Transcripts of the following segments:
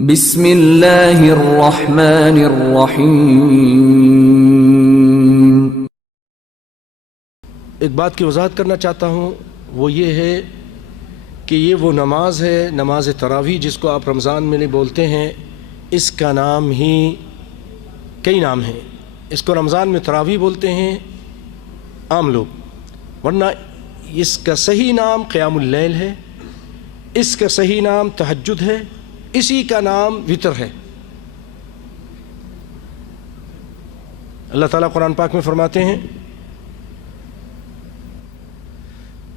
بسم اللہ الرحمن الرحیم۔ ایک بات کی وضاحت کرنا چاہتا ہوں، وہ یہ ہے کہ یہ وہ نماز ہے، نماز تراویح، جس کو آپ رمضان میں بولتے ہیں، اس کا نام ہی کئی نام ہیں۔ اس کو رمضان میں تراویح بولتے ہیں عام لوگ، ورنہ اس کا صحیح نام قیام اللیل ہے، اس کا صحیح نام تہجد ہے، اسی کا نام وتر ہے۔ اللہ تعالیٰ قرآن پاک میں فرماتے ہیں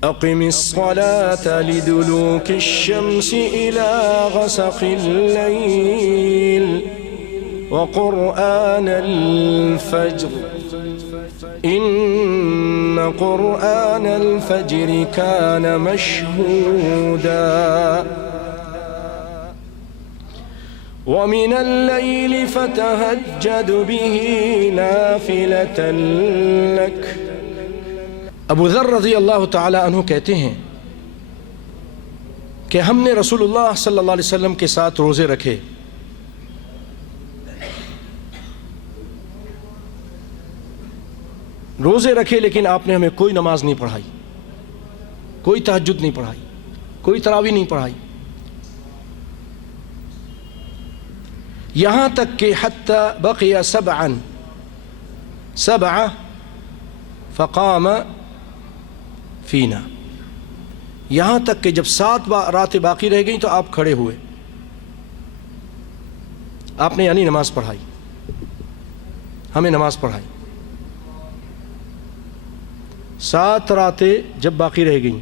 اقم الصلاة لدلوك الشمس إلى غسق الليل وقرآن الفجر إن قرآن الفجر كان مشهودا ومن الليل فتهجد به نافلة لك۔ ابو ذر رضی اللہ تعالی عنہ کہتے ہیں کہ ہم نے رسول اللہ صلی اللہ علیہ وسلم کے ساتھ روزے رکھے، لیکن آپ نے ہمیں کوئی نماز نہیں پڑھائی، کوئی تہجد نہیں پڑھائی، کوئی تراویح نہیں پڑھائی، یہاں تک کہ حتی بقی سبعا فقام فینا، یہاں تک کہ جب 7 راتیں باقی رہ گئیں تو آپ کھڑے ہوئے، آپ نے یعنی نماز پڑھائی، ہمیں نماز پڑھائی۔ 7 راتیں جب باقی رہ گئیں،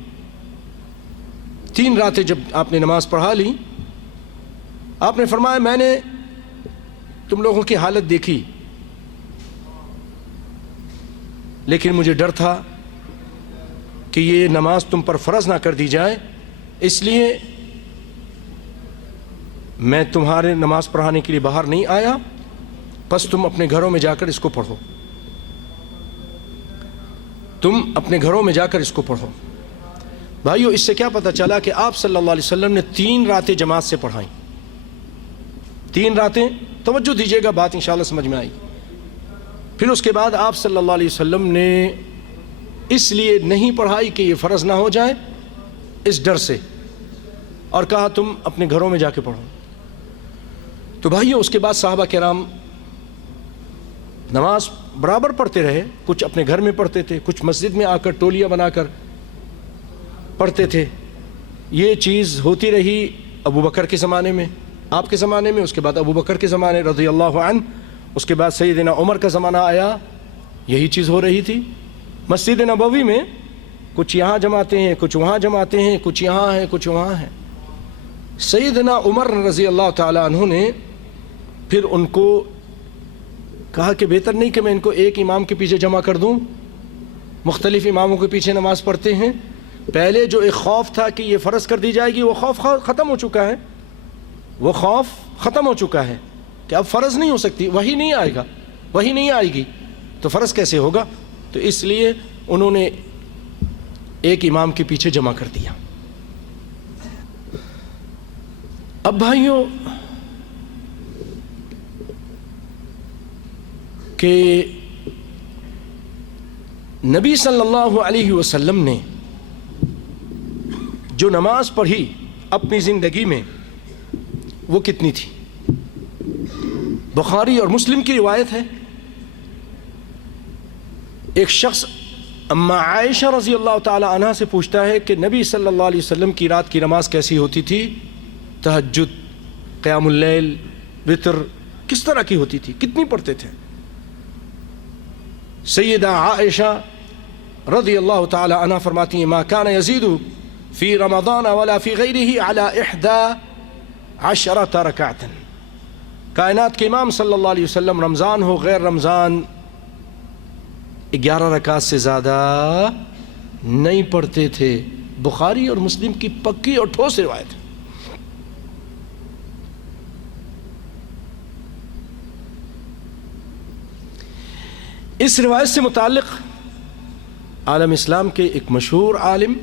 3 راتیں جب آپ نے نماز پڑھا لی، آپ نے فرمایا میں نے تم لوگوں کی حالت دیکھی، لیکن مجھے ڈر تھا کہ یہ نماز تم پر فرض نہ کر دی جائے، اس لیے میں تمہارے نماز پڑھانے کے لیے باہر نہیں آیا، بس تم اپنے گھروں میں جا کر اس کو پڑھو، تم اپنے گھروں میں جا کر اس کو پڑھو۔ بھائیو، اس سے کیا پتہ چلا کہ آپ صلی اللہ علیہ وسلم نے 3 راتیں جماعت سے پڑھائیں، 3 راتیں، توجہ دیجیے گا، بات انشاءاللہ سمجھ میں آئی۔ پھر اس کے بعد آپ صلی اللہ علیہ وسلم نے اس لیے نہیں پڑھائی کہ یہ فرض نہ ہو جائے، اس ڈر سے، اور کہا تم اپنے گھروں میں جا کے پڑھو۔ تو بھائیو، اس کے بعد صحابہ کرام نماز برابر پڑھتے رہے، کچھ اپنے گھر میں پڑھتے تھے، کچھ مسجد میں آ کر ٹولیاں بنا کر پڑھتے تھے۔ یہ چیز ہوتی رہی ابو بکر کے زمانے میں، آپ کے زمانے میں، اس کے بعد ابو بکر کے زمانے رضی اللہ عنہ، اس کے بعد سیدنا عمر کا زمانہ آیا، یہی چیز ہو رہی تھی۔ مسجد نبوی میں کچھ یہاں جماتے ہیں، کچھ وہاں جماتے ہیں، کچھ یہاں ہیں، کچھ وہاں ہیں۔ سیدنا عمر رضی اللہ تعالی عنہ نے پھر ان کو کہا کہ بہتر نہیں کہ میں ان کو ایک امام کے پیچھے جمع کر دوں، مختلف اماموں کے پیچھے نماز پڑھتے ہیں۔ پہلے جو ایک خوف تھا کہ یہ فرض کر دی جائے گی، وہ خوف ختم ہو چکا ہے، وہ خوف ختم ہو چکا ہے کہ اب فرض نہیں ہو سکتی، وہی نہیں آئے گا، وہی نہیں آئے گی تو فرض کیسے ہوگا؟ تو اس لیے انہوں نے ایک امام کے پیچھے جمع کر دیا۔ اب بھائیوں، کہ نبی صلی اللہ علیہ وسلم نے جو نماز پڑھی اپنی زندگی میں، وہ کتنی تھی؟ بخاری اور مسلم کی روایت ہے، ایک شخص اما عائشہ رضی اللہ تعالی عنہ سے پوچھتا ہے کہ نبی صلی اللہ علیہ وسلم کی رات کی نماز کیسی ہوتی تھی؟ تہجد، قیام اللیل، وتر کس طرح کی ہوتی تھی، کتنی پڑھتے تھے؟ سیدہ عائشہ رضی اللہ تعالی عنہ فرماتی ہیں ما کان یزید فی رمضان ولا فی غیرہ علی 11 رکعۃ، کائنات کے امام صلی اللہ علیہ وسلم رمضان ہو غیر رمضان 11 رکعت سے زیادہ نہیں پڑھتے تھے۔ بخاری اور مسلم کی پکی اور ٹھوس روایت ہے۔ اس روایت سے متعلق عالم اسلام کے ایک مشہور عالم،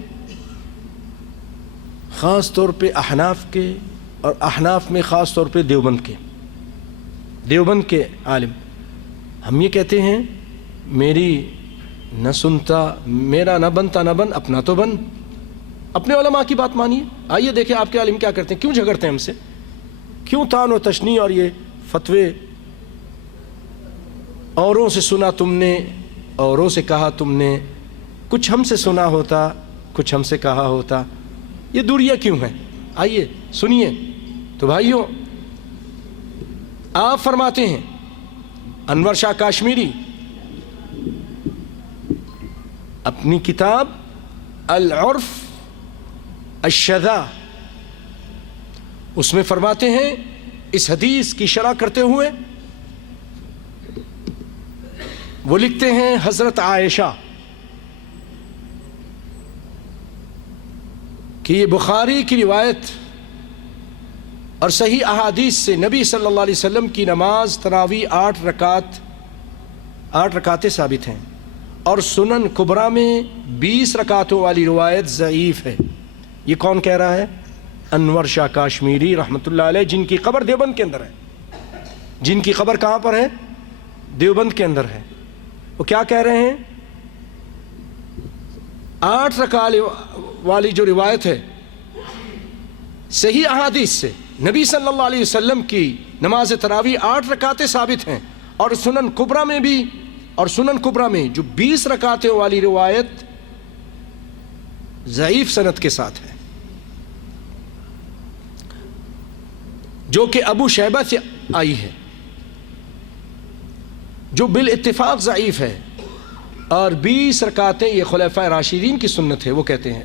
خاص طور پہ احناف کے اور احناف میں خاص طور پہ دیوبند کے عالم، ہم یہ کہتے ہیں میری نہ سنتا، میرا نہ بنتا نہ بن، اپنا تو بن، اپنے علماء کی بات مانیے۔ آئیے دیکھیں آپ کے عالم کیا کرتے ہیں، کیوں جھگڑتے ہیں ہم سے، کیوں طعن و تشنیع اور یہ فتوے، اوروں سے سنا تم نے، اوروں سے کہا تم نے، کچھ ہم سے سنا ہوتا، کچھ ہم سے کہا ہوتا، یہ دوریاں کیوں ہیں؟ آئیے سنیے۔ تو بھائیوں، آپ فرماتے ہیں انور شاہ کاشمیری اپنی کتاب العرف الشذا اس میں فرماتے ہیں، اس حدیث کی شرح کرتے ہوئے وہ لکھتے ہیں حضرت عائشہ کہ یہ بخاری کی روایت اور صحیح احادیث سے نبی صلی اللہ علیہ وسلم کی نماز تراویح 8 رکعتیں ثابت ہیں، اور سنن کبریٰ میں 20 رکعتوں والی روایت ضعیف ہے۔ یہ کون کہہ رہا ہے؟ انور شاہ کاشمیری رحمۃ اللہ علیہ، جن کی قبر دیوبند کے اندر ہے، جن کی قبر کہاں پر ہے؟ دیوبند کے اندر ہے۔ وہ کیا کہہ رہے ہیں؟ 8 رکعت والی جو روایت ہے صحیح احادیث سے نبی صلی اللہ علیہ وسلم کی نماز تراویح 8 رکعتیں ثابت ہیں، اور سنن کبریٰ میں بھی، اور سنن کبریٰ میں جو 20 رکعتیں والی روایت ضعیف سند کے ساتھ ہے، جو کہ ابو شیبہ سے آئی ہے، جو بالاتفاق ضعیف ہے، اور 20 رکعتیں یہ خلفائے راشدین کی سنت ہے، وہ کہتے ہیں۔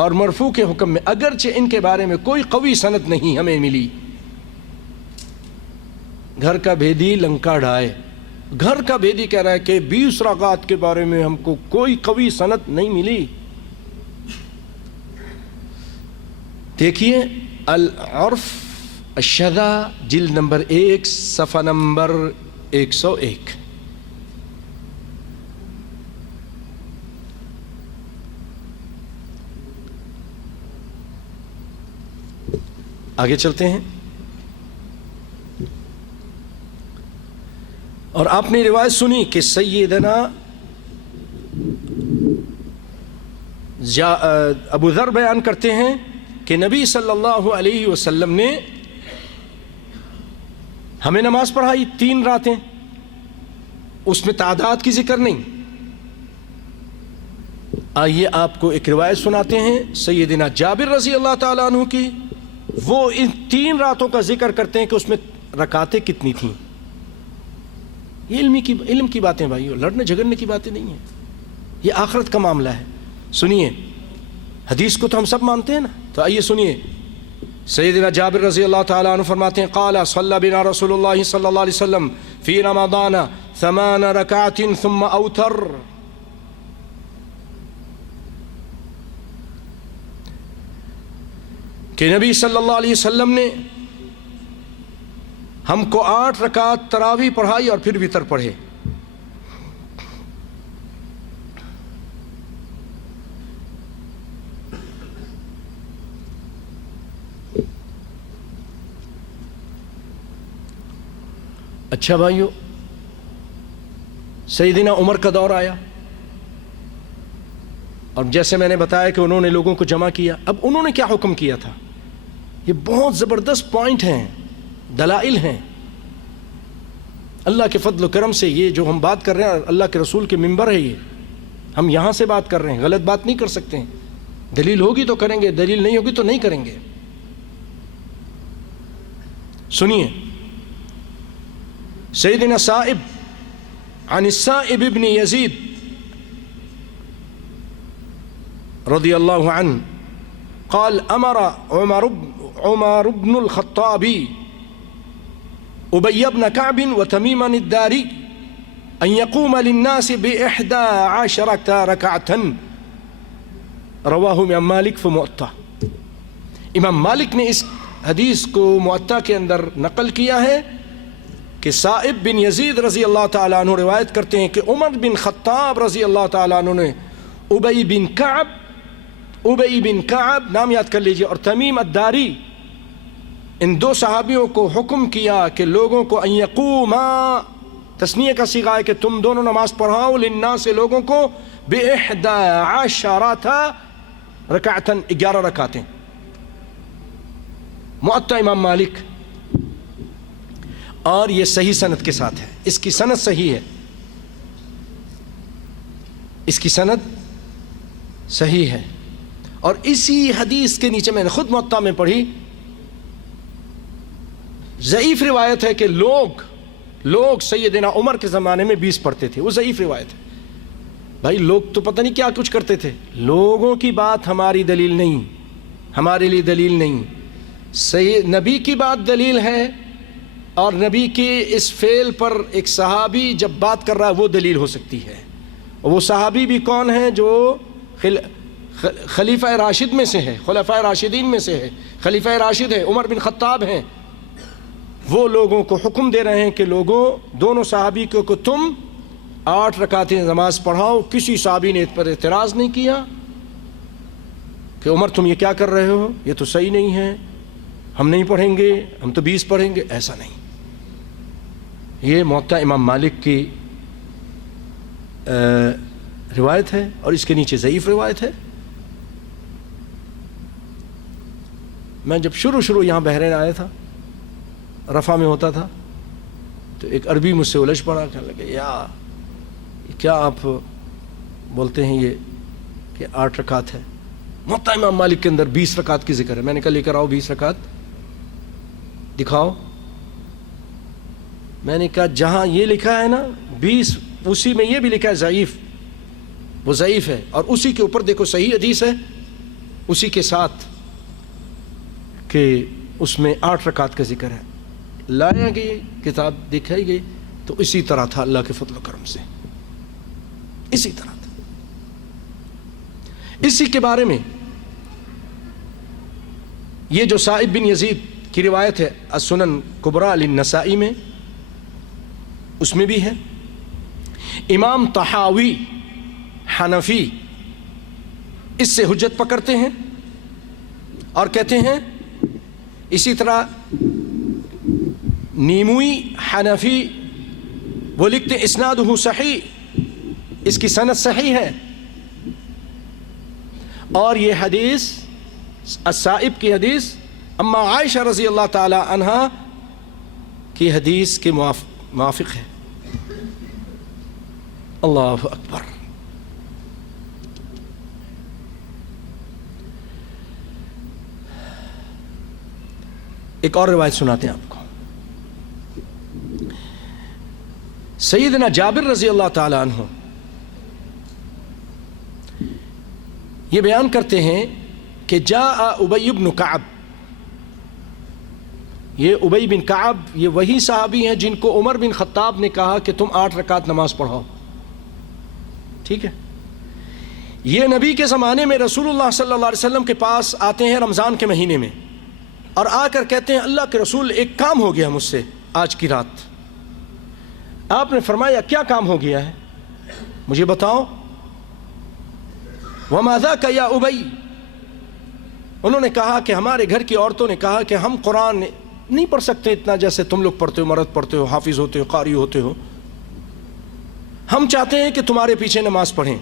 اور مرفوع کے حکم میں اگرچہ ان کے بارے میں کوئی قوی سند نہیں ہمیں ملی، گھر کا بھیدی لنکا ڈھائے، گھر کا بھیدی کہہ رہا ہے کہ 20 رکعت کے بارے میں ہم کو کوئی قوی سند نہیں ملی۔ دیکھیے العرف الشذا جلد نمبر 1 صفحہ نمبر 101۔ آگے چلتے ہیں، اور آپ نے روایت سنی کہ سیدنا ابو ذر بیان کرتے ہیں کہ نبی صلی اللہ علیہ وسلم نے ہمیں نماز پڑھائی 3 راتیں، اس میں تعداد کی ذکر نہیں۔ آئیے آپ کو ایک روایت سناتے ہیں سیدنا جابر رضی اللہ تعالیٰ عنہ کی، وہ ان 3 راتوں کا ذکر کرتے ہیں کہ اس میں رکعتیں کتنی تھیں۔ یہ علم کی باتیں بھائیو، لڑنے جھگڑنے کی باتیں نہیں ہیں، یہ آخرت کا معاملہ ہے۔ سنیے، حدیث کو تو ہم سب مانتے ہیں نا، تو آئیے سنیے، سیدنا جابر رضی اللہ تعالیٰ عنہ فرماتے ہیں قال صلی بنا رسول اللہ صلی اللہ علیہ وسلم فی رمضان 8 رکعات ثم اوتر۔ کہ نبی صلی اللہ علیہ وسلم نے ہم کو 8 رکعت تراویح پڑھائی اور پھر وتر پڑھے۔ اچھا بھائیو، سیدنا عمر کا دور آیا، اور جیسے میں نے بتایا کہ انہوں نے لوگوں کو جمع کیا۔ اب انہوں نے کیا حکم کیا تھا؟ یہ بہت زبردست پوائنٹ ہیں، دلائل ہیں۔ اللہ کے فضل و کرم سے یہ جو ہم بات کر رہے ہیں، اللہ کے رسول کے منبر ہے، یہ ہم یہاں سے بات کر رہے ہیں، غلط بات نہیں کر سکتے ہیں۔ دلیل ہوگی تو کریں گے، دلیل نہیں ہوگی تو نہیں کریں گے۔ سنیے، سیدنا سائب عن السائب ابن یزید رضی اللہ عنہ قال امر عمر بن الخطاب ابی بن کعب وتمیم الداری ان يقوم للناس ب11 رکعة، رواہ امام مالک فی موطا۔ امام مالک نے اس حدیث کو موطا کے اندر نقل کیا ہے کہ سائب بن یزید رضی اللہ تعالیٰ عنہ روایت کرتے ہیں کہ عمر بن خطاب رضی اللہ تعالیٰ عنہ نے ابی بن کعب نام یاد کر لیجئے، اور تمیم الداری ان دو صحابیوں کو حکم کیا کہ لوگوں کو ان یقوما، تثنیہ کا صیغہ ہے کہ تم دونوں نماز پڑھاؤ، للناس سے لوگوں کو، ب11 رکعتن 11 رکعتیں. معطا امام مالک، اور یہ صحیح سند کے ساتھ ہے، اس کی سند صحیح ہے، اس کی سند صحیح ہے. اور اسی حدیث کے نیچے میں نے خود معطا میں پڑھی، ضعیف روایت ہے کہ لوگ سیدنا عمر کے زمانے میں 20 پڑھتے تھے. وہ ضعیف روایت ہے. بھائی لوگ تو پتہ نہیں کیا کچھ کرتے تھے. لوگوں کی بات ہماری دلیل نہیں، ہمارے لیے دلیل نہیں. نبی کی بات دلیل ہے، اور نبی کے اس فعل پر ایک صحابی جب بات کر رہا ہے وہ دلیل ہو سکتی ہے. اور وہ صحابی بھی کون ہے؟ جو خلیفہ راشد میں سے ہے، خلفائے راشدین میں سے ہے، خلیفہ راشد ہے، عمر بن خطاب ہیں. وہ لوگوں کو حکم دے رہے ہیں کہ لوگوں، دونوں صحابی کو تم 8 رکعتیں نماز پڑھاؤ. کسی صحابی نے اس پر اعتراض نہیں کیا کہ عمر تم یہ کیا کر رہے ہو، یہ تو صحیح نہیں ہے، ہم نہیں پڑھیں گے، ہم تو 20 پڑھیں گے. ایسا نہیں. یہ معطا امام مالک کی روایت ہے، اور اس کے نیچے ضعیف روایت ہے. میں جب شروع یہاں بحرین آیا تھا، رفح میں ہوتا تھا، تو ایک عربی مجھ سے الجھ پڑا، کہنے لگے یا کیا آپ بولتے ہیں یہ کہ 8 رکعت ہے؟ معطا امام مالک کے اندر 20 رکعت کی ذکر ہے. میں نے کہا لے کر آؤ 20 رکعت دکھاؤ. میں نے کہا جہاں یہ لکھا ہے نا 20، اسی میں یہ بھی لکھا ہے ضعیف، وہ ضعیف ہے. اور اسی کے اوپر دیکھو صحیح حدیث ہے اسی کے ساتھ کہ اس میں 8 رکعت کا ذکر ہے. لایا گئی کتاب دکھائی گئی تو اسی طرح تھا، اللہ کے فضل و کرم سے اسی طرح تھا. اسی کے بارے میں یہ جو صائب بن یزید کی روایت ہے السنن کبریٰ للنسائی میں، اس میں بھی ہے. امام طحاوی حنفی اس سے حجت پکڑتے ہیں اور کہتے ہیں، اسی طرح نیموی حنفی وہ لکھتے ہیں اسنادہ صحیح، اس کی سند صحیح ہے. اور یہ حدیث السائب کی حدیث اما عائشہ رضی اللہ تعالی عنہا کی حدیث کے موافق ہے. اللہ اکبر. ایک اور روایت سناتے ہیں آپ کو. سیدنا جابر رضی اللہ تعالی عنہ یہ بیان کرتے ہیں کہ جاء ابی بن کعب، یہ ابی بن کعب یہ وہی صحابی ہیں جن کو عمر بن خطاب نے کہا کہ تم 8 رکعت نماز پڑھاؤ. ٹھیک ہے. یہ نبی کے زمانے میں رسول اللہ صلی اللہ علیہ وسلم کے پاس آتے ہیں رمضان کے مہینے میں، اور آ کر کہتے ہیں اللہ کے رسول ایک کام ہو گیا مجھ سے آج کی رات. آپ نے فرمایا کیا کام ہو گیا ہے مجھے بتاؤ. وما ذاک یا ابی، انہوں نے کہا کہ ہمارے گھر کی عورتوں نے کہا کہ ہم قرآن نہیں پڑھ سکتے اتنا جیسے تم لوگ پڑھتے ہو، مرد پڑھتے ہو، حافظ ہوتے ہو، قاری ہوتے ہو. ہم چاہتے ہیں کہ تمہارے پیچھے نماز پڑھیں.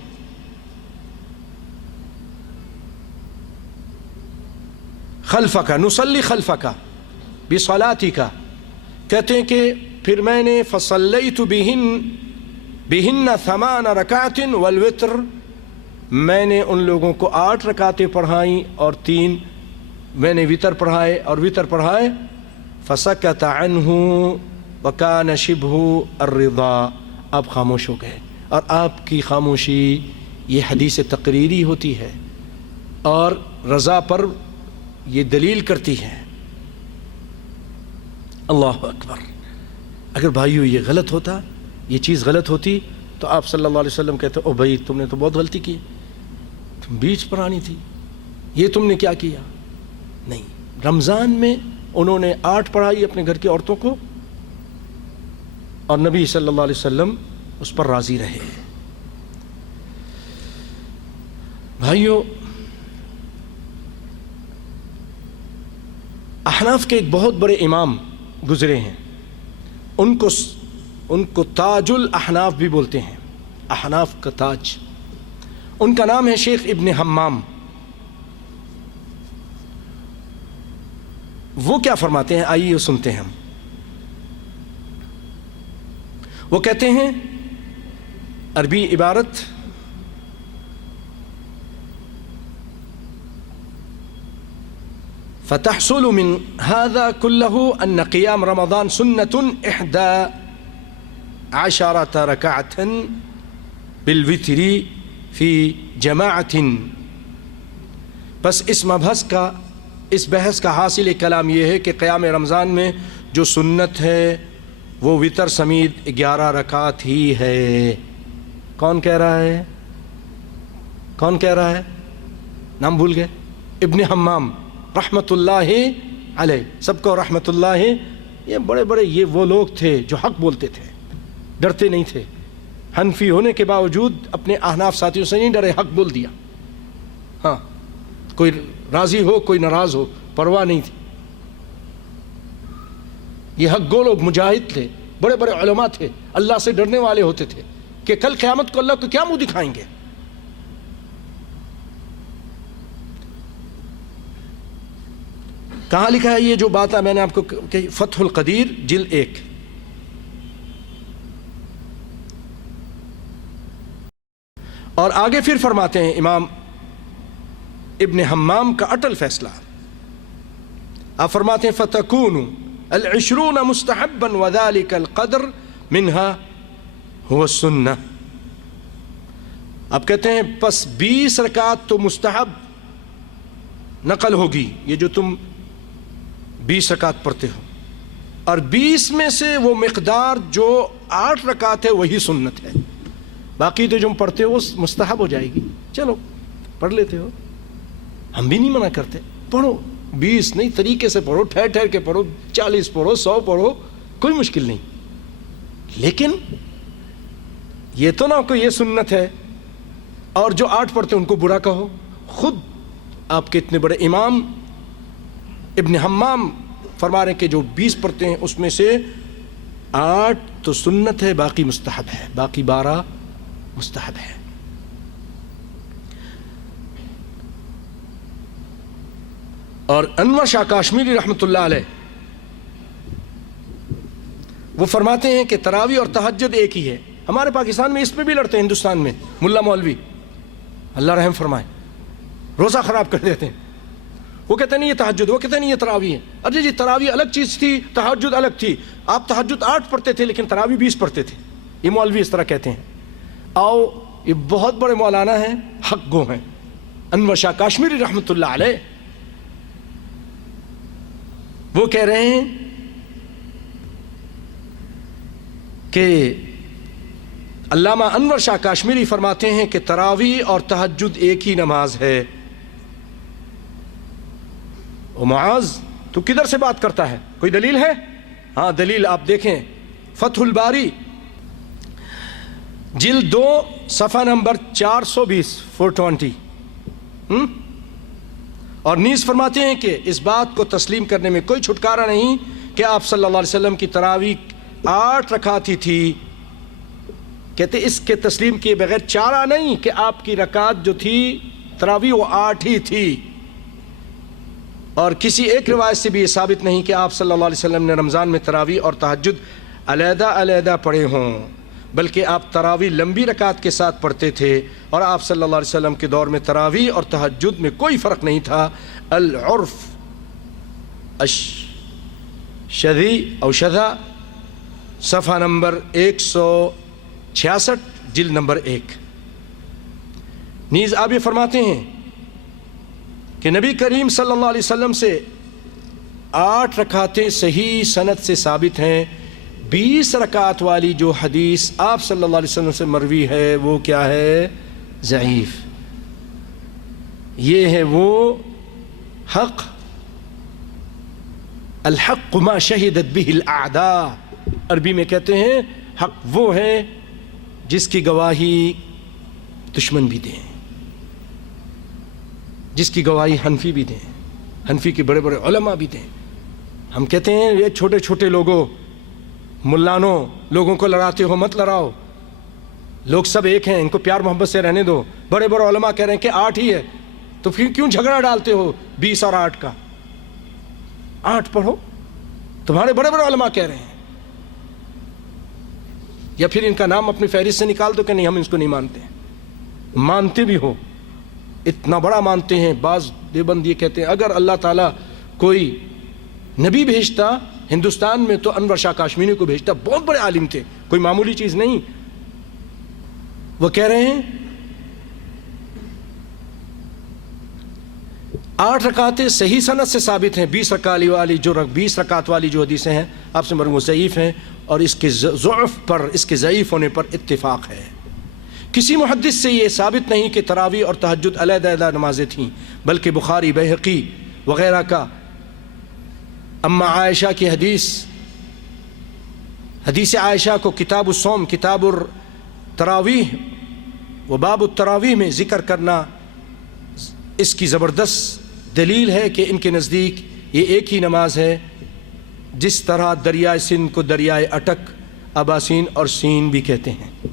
خلفک نصلی خلفک بصلاتک، کہتے ہیں کہ پھر میں نے فصلیت بہن 8 رکعات والوتر، میں نے ان لوگوں کو 8 رکعتیں پڑھائیں اور 3 میں نے وتر پڑھائے اور وتر پڑھائے. فسکت عنہ وکان شبہ الرضا، آپ خاموش ہو گئے. اور آپ کی خاموشی یہ حدیث تقریری ہوتی ہے اور رضا پر یہ دلیل کرتی ہے. اللہ اکبر. اگر بھائیو یہ غلط ہوتا، یہ چیز غلط ہوتی تو آپ صلی اللہ علیہ وسلم کہتے او بھائی تم نے تو بہت غلطی کی، تم بیچ پر آنی تھی، یہ تم نے کیا کیا. نہیں، رمضان میں انہوں نے 8 پڑھائی اپنے گھر کی عورتوں کو، اور نبی صلی اللہ علیہ وسلم اس پر راضی رہے. بھائیو احناف کے ایک بہت بڑے امام گزرے ہیں، ان کو تاج الاحناف بھی بولتے ہیں، احناف کا تاج. ان کا نام ہے شیخ ابن حمام. وہ کیا فرماتے ہیں آئیے سنتے ہیں ہم. وہ کہتے ہیں عربی عبارت فتحصل من هذا كله أن قيام رمضان سنة 11 ركعة بالوتر في جماعة. بس اس بحث کا حاصل کلام یہ ہے کہ قیام رمضان میں جو سنت ہے وہ وتر سمیت 11 رکعت ہی ہے. کون کہہ رہا ہے؟ کون کہہ رہا ہے؟ نام بھول گئے؟ ابن حمام رحمت اللہ علیہ. سب کو رحمت اللہ. یہ بڑے بڑے یہ وہ لوگ تھے جو حق بولتے تھے، ڈرتے نہیں تھے. حنفی ہونے کے باوجود اپنے احناف ساتھیوں سے نہیں ڈرے، حق بول دیا. ہاں، کوئی راضی ہو کوئی ناراض ہو پرواہ نہیں تھی. یہ حق گو لوگ مجاہد تھے، بڑے بڑے علماء تھے، اللہ سے ڈرنے والے ہوتے تھے کہ کل قیامت کو اللہ کو کیا منہ دکھائیں گے. کہاں لکھا ہے یہ جو بات ہے میں نے آپ کو کہی؟ فتح القدیر جلد 1. اور آگے پھر فرماتے ہیں امام ابن حمام کا اٹل فیصلہ. آپ فرماتے ہیں فتکون 20 مستحبا وذلك القدر منها هو السنہ. آپ کہتے ہیں پس 20 رکعت تو مستحب نقل ہوگی، یہ جو تم 20 رکعت پڑھتے ہو، اور 20 میں سے وہ مقدار جو 8 رکعت ہے وہی سنت ہے. باقی تو جو پڑھتے ہو وہ مستحب ہو جائے گی. چلو پڑھ لیتے ہو، ہم بھی نہیں منع کرتے، پڑھو. 20 نہیں، طریقے سے پڑھو، ٹھہر ٹھہر کے پڑھو، 40 پڑھو، 100 پڑھو، کوئی مشکل نہیں. لیکن یہ تو نہ کوئی یہ سنت ہے اور جو 8 پڑھتے ان کو برا کہو. خود آپ کے اتنے بڑے امام ابن حمام فرما رہے ہیں کہ جو 20 پڑھتے ہیں اس میں سے 8 تو سنت ہے، باقی مستحب ہے، باقی 12 مستحب ہے. اور انور شاہ کاشمیری رحمۃ اللہ علیہ وہ فرماتے ہیں کہ تراویح اور تہجد ایک ہی ہے. ہمارے پاکستان میں اس پہ بھی لڑتے ہیں، ہندوستان میں ملا مولوی اللہ رحم فرمائے روزہ خراب کر دیتے ہیں. وہ کہتے ہیں نہیں یہ تہجد، وہ کہتے ہیں نہیں یہ تراویح ہے. ارے جی تراویح الگ چیز تھی، تہجد الگ تھی. آپ تہجد 8 پڑھتے تھے لیکن تراویح 20 پڑھتے تھے. یہ مولوی اس طرح کہتے ہیں. آؤ یہ بہت بڑے مولانا ہیں، حق گو ہیں، انور شاہ کاشمیری رحمۃ اللہ علیہ. وہ کہہ رہے ہیں کہ علامہ انور شاہ کاشمیری فرماتے ہیں کہ تراویح اور تہجد ایک ہی نماز ہے. او معاذ تو کدھر سے بات کرتا ہے؟ کوئی دلیل ہے؟ ہاں دلیل آپ دیکھیں، فتح الباری جلد 2 صفحہ نمبر 420 420. اور نیز فرماتے ہیں کہ اس بات کو تسلیم کرنے میں کوئی چھٹکارا نہیں کہ آپ صلی اللہ علیہ وسلم کی تراویح 8 رکعت ہی تھی. کہتے اس کے تسلیم کیے بغیر چارہ نہیں کہ آپ کی رکعت جو تھی تراویح وہ 8 ہی تھی. اور کسی ایک روایت سے بھی یہ ثابت نہیں کہ آپ صلی اللہ علیہ وسلم نے رمضان میں تراویح اور تہجد علیحدہ علیحدہ پڑھے ہوں، بلکہ آپ تراویح لمبی رکعت کے ساتھ پڑھتے تھے. اور آپ صلی اللہ علیہ وسلم کے دور میں تراویح اور تہجد میں کوئی فرق نہیں تھا. العرف الشذی او شذا صفحہ نمبر 166 جلد نمبر 1. نیز آپ یہ فرماتے ہیں کہ نبی کریم صلی اللہ علیہ وسلم سے 8 رکعتیں صحیح سند سے ثابت ہیں. 20 رکعت والی جو حدیث آپ صلی اللہ علیہ وسلم سے مروی ہے وہ کیا ہے؟ ضعیف. یہ ہے وہ حق، الحق ما شہدت به الاعداء. عربی میں کہتے ہیں حق وہ ہے جس کی گواہی دشمن بھی دیں، جس کی گواہی حنفی بھی دیں، حنفی کے بڑے بڑے علماء بھی دیں. ہم کہتے ہیں یہ چھوٹے چھوٹے لوگوں، ملانوں، لوگوں کو لڑاتے ہو مت لڑاؤ، لوگ سب ایک ہیں، ان کو پیار محبت سے رہنے دو۔ بڑے بڑے علماء کہہ رہے ہیں کہ 8 ہی ہے، تو پھر کیوں جھگڑا ڈالتے ہو 20 اور 8 کا؟ 8 پڑھو، تمہارے بڑے بڑے علماء کہہ رہے ہیں۔ یا پھر ان کا نام اپنی فہرست سے نکال دو کہ نہیں ہم اس کو نہیں مانتے۔ مانتے بھی ہو، اتنا بڑا مانتے ہیں۔ بعض دیوبند یہ کہتے ہیں اگر اللہ تعالیٰ کوئی نبی بھیجتا ہندوستان میں تو انور شاہ کاشمیری کو بھیجتا، بہت بڑے عالم تھے، کوئی معمولی چیز نہیں۔ وہ کہہ رہے ہیں 8 رکعتیں صحیح سند سے ثابت ہیں، 20 رکعت والی جو حدیثیں ہیں آپ سے مرغوب ضعیف ہیں، اور اس کے ضعف پر، اس کے ضعیف ہونے پر اتفاق ہے۔ کسی محدث سے یہ ثابت نہیں کہ تراویح اور تہجد علیحدہ علیحدہ نمازیں تھیں، بلکہ بخاری، بیہقی وغیرہ کا اما عائشہ کی حدیث عائشہ کو کتاب الصوم، کتاب التراویح و باب التراویح میں ذکر کرنا اس کی زبردست دلیل ہے کہ ان کے نزدیک یہ ایک ہی نماز ہے، جس طرح دریائے سندھ کو دریائے اٹک، اباسین اور سین بھی کہتے ہیں۔